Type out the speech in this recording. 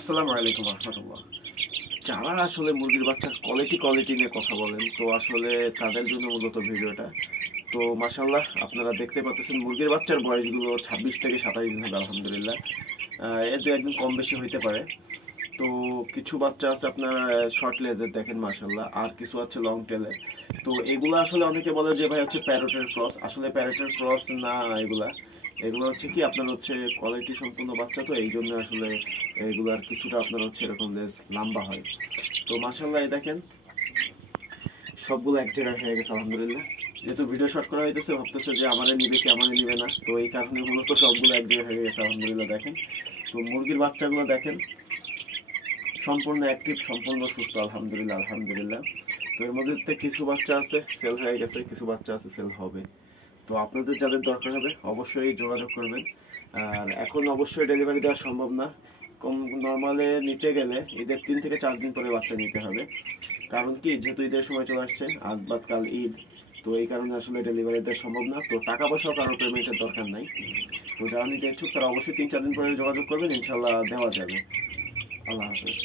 আসসালামু আলাইকুম রহমতুল্লাহ। যারা আসলে মুরগির বাচ্চার কোয়ালিটি নিয়ে কথা বলেন, তো আসলে তাদের জন্য মূলত ভিডিওটা। তো মাশাআল্লাহ আপনারা দেখতে পাচ্ছেন মুরগির বাচ্চার বয়সগুলো 26 থেকে 27 দিন হবে আলহামদুলিল্লাহ। এর 2 একদিন কম বেশি হইতে পারে। তো কিছু বাচ্চা আছে আপনার শর্ট লেজের দেখেন মাশাআল্লাহ, আর কিছু আছে লং টেলের। তো এগুলো আসলে অনেকে বলে যে ভাই হচ্ছে প্যারটের ক্রস, আসলে প্যারটের ক্রস না এগুলা। এগুলো হচ্ছে কি আপনার হচ্ছে কোয়ালিটি সম্পূর্ণ বাচ্চা, তো এই জন্য আসলে এগুলার কিছুটা আপনার হচ্ছে এরকম লেজ লম্বা হয়। তো মাশাআল্লাহ এই দেখেন সবগুলো এক জায়গায় হয়ে গেছে আলহামদুলিল্লাহ। যেহেতু ভিডিও শর্ট করা হইতেছে ভাবতেছে যে আমারে নিবে কি আমারে নিবে না, তো এই কারণে মূলত সবগুলো এক জায়গায় হয়ে গেছে আলহামদুলিল্লাহ। দেখেন তো মুরগির বাচ্চাগুলো দেখেন সম্পূর্ণ অ্যাক্টিভ, সম্পূর্ণ সুস্থ আলহামদুলিল্লাহ আলহামদুলিল্লাহ। তো এর মধ্যে থেকে কিছু বাচ্চা আছে সেল হয়ে গেছে, কিছু বাচ্চা আছে সেল হবে। তো আপনাদের যাদের দরকার হবে অবশ্যই যোগাযোগ করবেন। আর এখন অবশ্যই ডেলিভারি দেওয়া সম্ভব না, কম নর্মালে নিতে গেলে ঈদের 3 থেকে 4 দিন পরে বাচ্চা নিতে হবে। কারণ কি, যেহেতু ঈদের সময় চলে আসছে, আজ বাদ কাল ঈদ, তো এই কারণে আসলে ডেলিভারি দেওয়া সম্ভব না। তো টাকা পয়সাও কারো পেমেন্টের দরকার নাই। তো যারা নিতে ইচ্ছুক তারা অবশ্যই 3-4 দিন পরে যোগাযোগ করবেন, ইনশাল্লাহ দেওয়া যাবে। আল্লাহ হাফেজ।